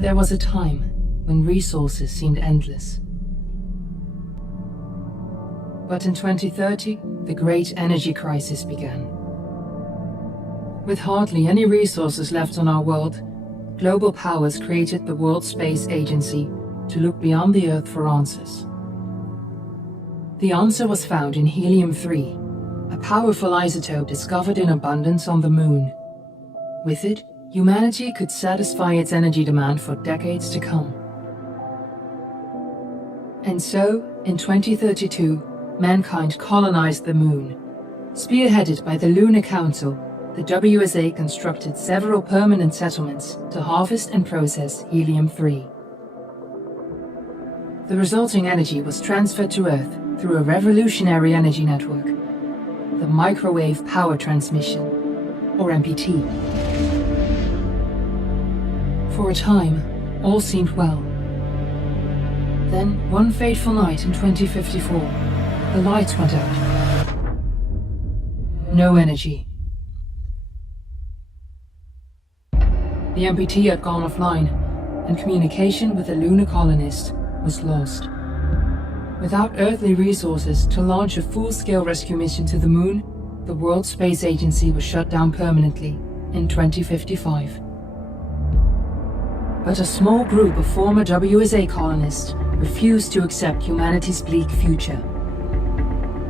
There was a time when resources seemed endless. But in 2030, the great energy crisis began. With hardly any resources left on our world, global powers created the World Space Agency to look beyond the Earth for answers. The answer was found in helium-3, a powerful isotope discovered in abundance on the Moon. With it, humanity could satisfy its energy demand for decades to come. And so, in 2032, mankind colonized the Moon. Spearheaded by the Lunar Council, the WSA constructed several permanent settlements to harvest and process helium-3. The resulting energy was transferred to Earth through a revolutionary energy network, the Microwave Power Transmission, or MPT. For a time, all seemed well. Then, one fateful night in 2054, the lights went out. No energy. The MPT had gone offline, and communication with the lunar colonist was lost. Without earthly resources to launch a full-scale rescue mission to the Moon, the World Space Agency was shut down permanently in 2055. But a small group of former WSA colonists refused to accept humanity's bleak future.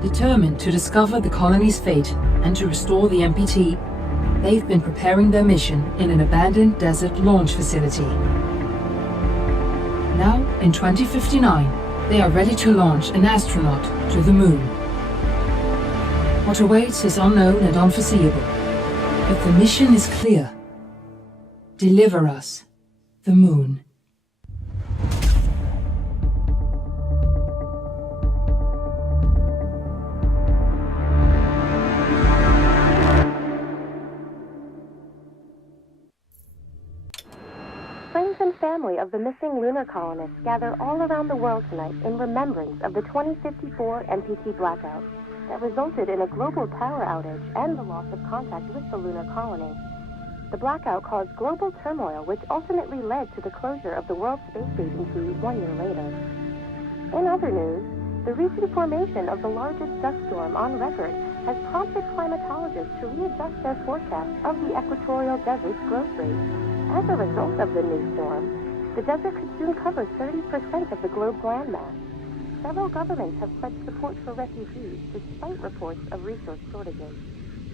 Determined to discover the colony's fate and to restore the MPT, they've been preparing their mission in an abandoned desert launch facility. Now, in 2059, they are ready to launch an astronaut to the Moon. What awaits is unknown and unforeseeable, but the mission is clear. Deliver us the Moon. Friends and family of the missing lunar colonists gather all around the world tonight in remembrance of the 2054 MPT blackout that resulted in a global power outage and the loss of contact with the lunar colony. The blackout caused global turmoil, which ultimately led to the closure of the World Space Agency 1 year later. In other news, the recent formation of the largest dust storm on record has prompted climatologists to readjust their forecast of the equatorial desert's growth rate. As a result of the new storm, the desert could soon cover 30% of the globe's landmass. Several governments have pledged support for refugees, despite reports of resource shortages.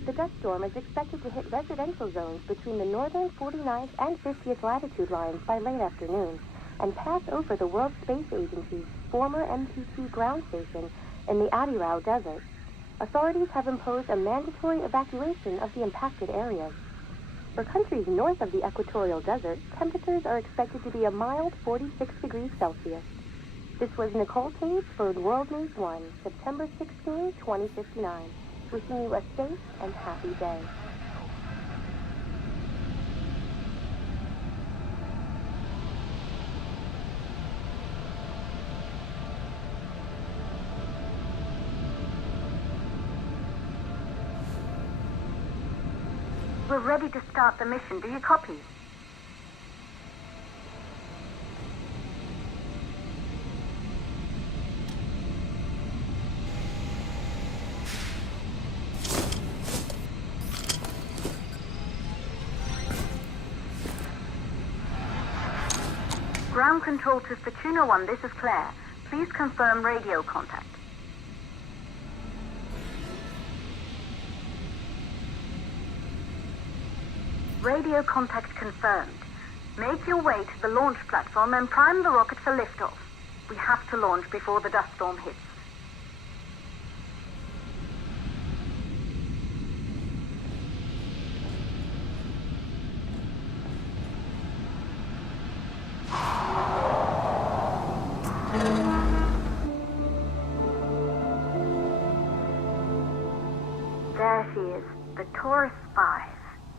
The dust storm is expected to hit residential zones between the northern 49th and 50th latitude lines by late afternoon, and pass over the World Space Agency's former MPT ground station in the Adirau Desert. Authorities have imposed a mandatory evacuation of the impacted areas. For countries north of the equatorial desert, temperatures are expected to be a mild 46 degrees Celsius. This was Nicole Cage for World News 1, September 16, 2059. Wishing you a safe and happy day. We're ready to start the mission. Do you copy? Ground control to Fortuna 1, this is Claire. Please confirm radio contact. Radio contact confirmed. Make your way to the launch platform and prime the rocket for liftoff. We have to launch before the dust storm hits. There she is, the Taurus 5.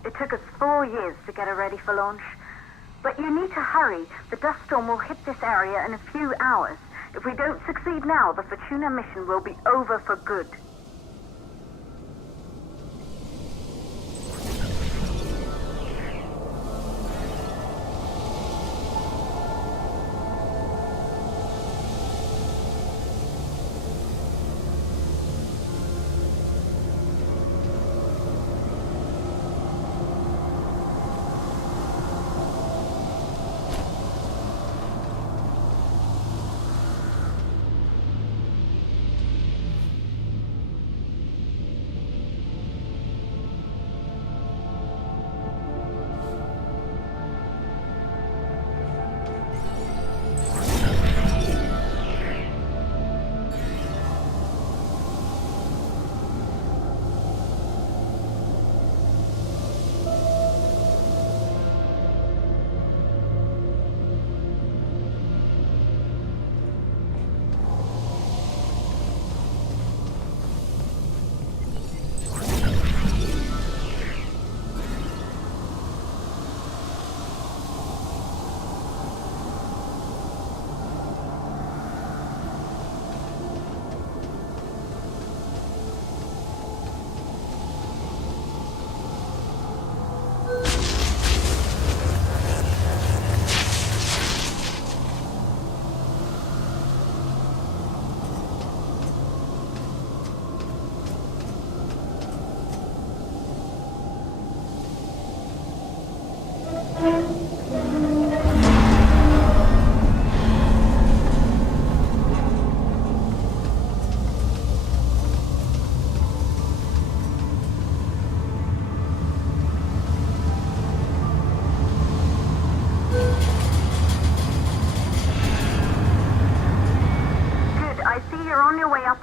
It took us 4 years to get her ready for launch. But you need to hurry. The dust storm will hit this area in a few hours. If we don't succeed now, the Fortuna mission will be over for good.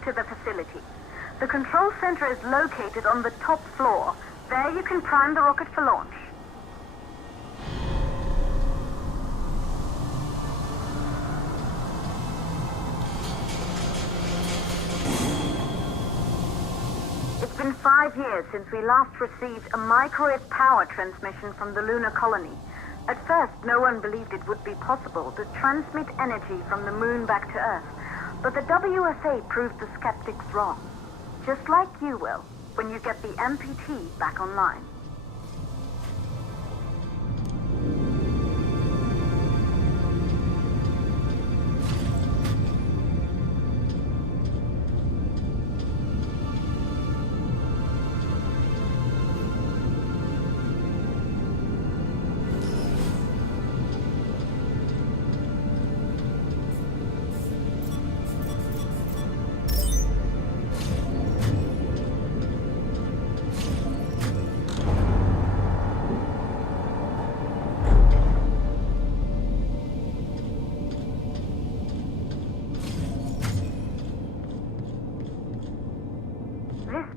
to the facility. The control center is located on the top floor. There you can prime the rocket for launch. It's been 5 years since we last received a microwave power transmission from the lunar colony. At first, no one believed it would be possible to transmit energy from the moon back to Earth. But the WSA proved the skeptics wrong. Just like you will, when you get the MPT back online.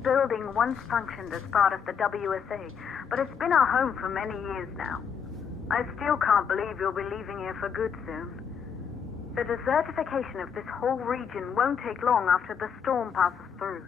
Building once functioned as part of the WSA, but it's been our home for many years now. I still can't believe you'll be leaving here for good soon. The desertification of this whole region won't take long after the storm passes through.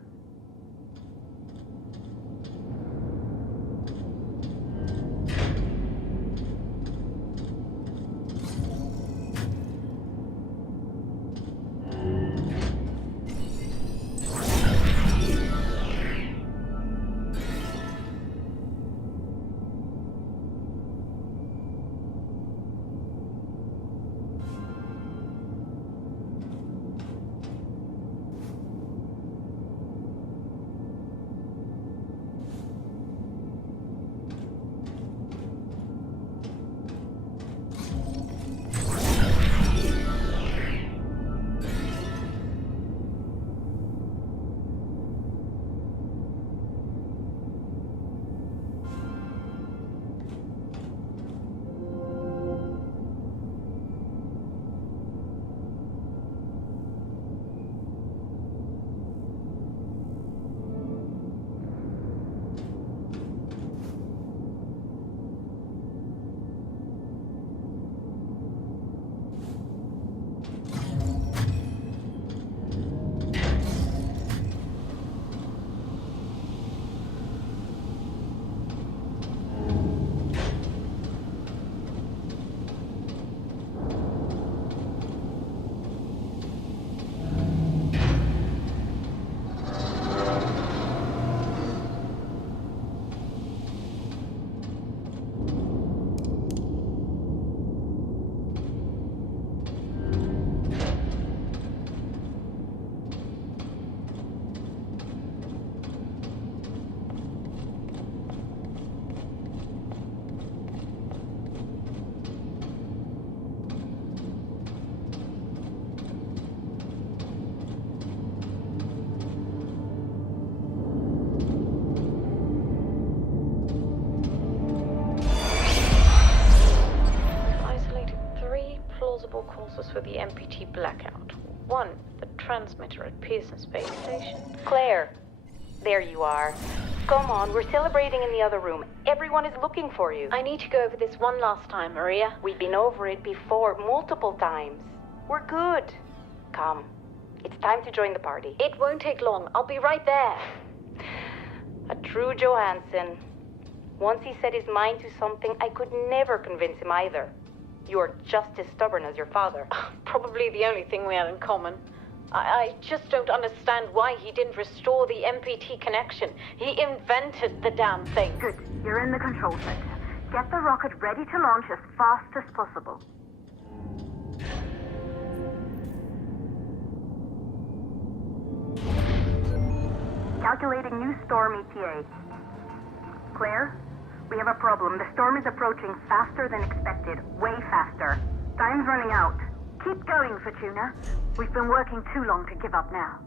For the MPT blackout. 1, the transmitter at Pearson Space Station. Claire, there you are. Come on, we're celebrating in the other room. Everyone is looking for you. I need to go over this one last time, Maria. We've been over it before, multiple times. We're good. Come, it's time to join the party. It won't take long. I'll be right there. A true Johansson. Once he set his mind to something, I could never convince him either. You're just as stubborn as your father. Probably the only thing we had in common. I just don't understand why he didn't restore the MPT connection. He invented the damn thing. Good. You're in the control center. Get the rocket ready to launch as fast as possible. Calculating new storm ETA. Claire? We have a problem. The storm is approaching faster than expected. Way faster. Time's running out. Keep going, Fortuna. We've been working too long to give up now.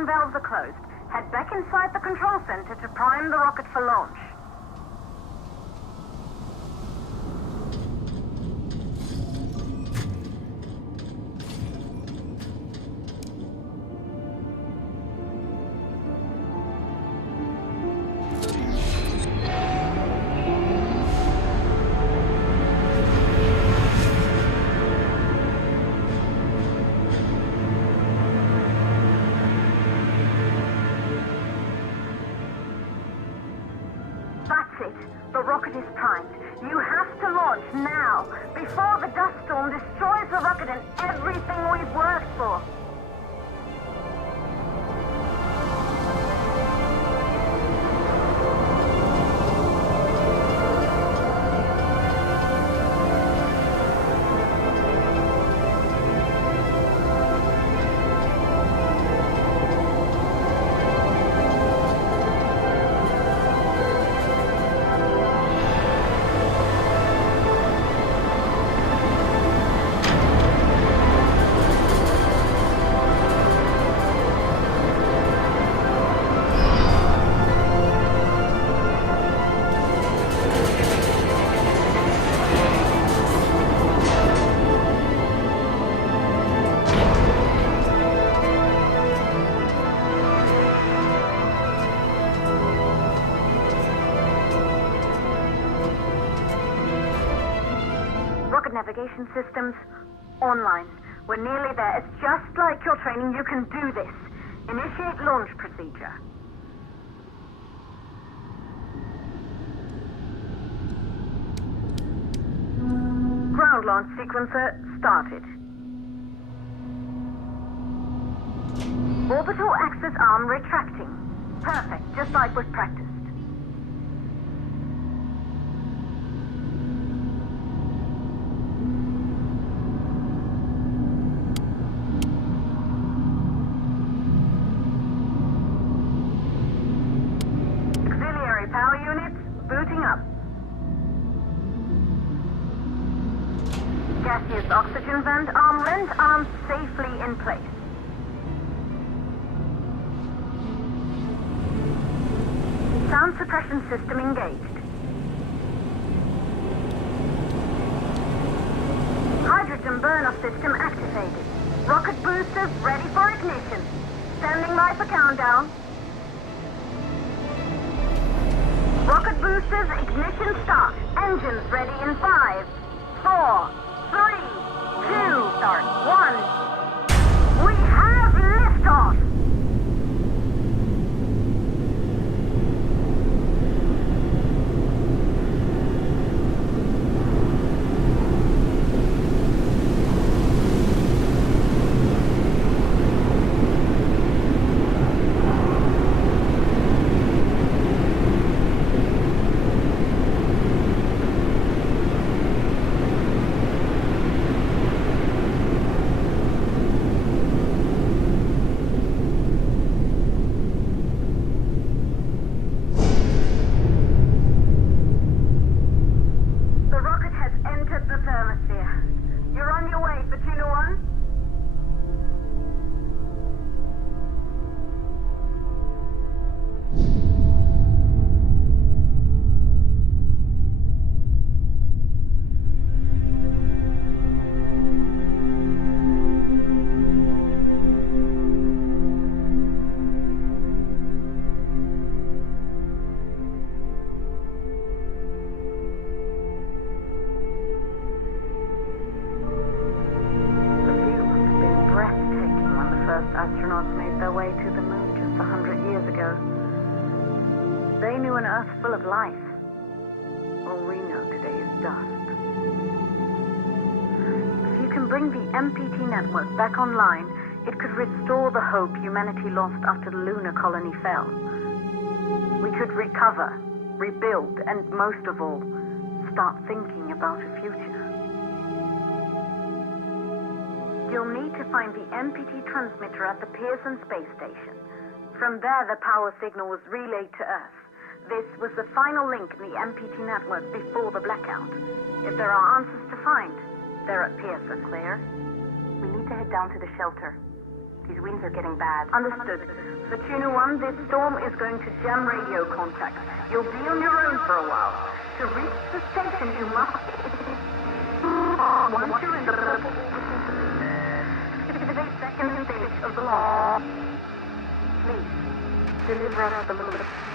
ignition valves are closed. Head back inside the control center to prime the rocket for launch. That's it. The rocket is primed. You have to launch now, before the dust storm destroys the rocket and everything we've worked for. Navigation systems online. We're nearly there. It's just like your training. You can do this. Initiate launch procedure. Ground launch sequencer started. Orbital axis arm retracting. Perfect, just like we've practiced. Power units booting up. Gaseous oxygen vent arms safely in place. Sound suppression system engaged. Hydrogen burn-off system activated. Rocket boosters ready for ignition. Standing by for countdown. Rocket boosters, ignition start. Engines ready in 5, 4, 3, 2, start, 1. We have liftoff! Astronauts made their way to the moon just 100 years ago. They knew an Earth full of life. All we know today is dust. If you can bring the MPT network back online, it could restore the hope humanity lost after the lunar colony fell. We could recover, rebuild, and most of all, start thinking about a future. You'll need to find the MPT transmitter at the Pearson space station. From there, the power signal was relayed to Earth. This was the final link in the MPT network before the blackout. If there are answers to find, they're at Pearson. Claire, we need to head down to the shelter. These winds are getting bad. Understood. Fortuna 1, this storm is going to jam radio contacts. You'll be on your own for a while. To reach the station, you must... Once you're in the purple... 58 second stage of the law. Please, deliver us the loop.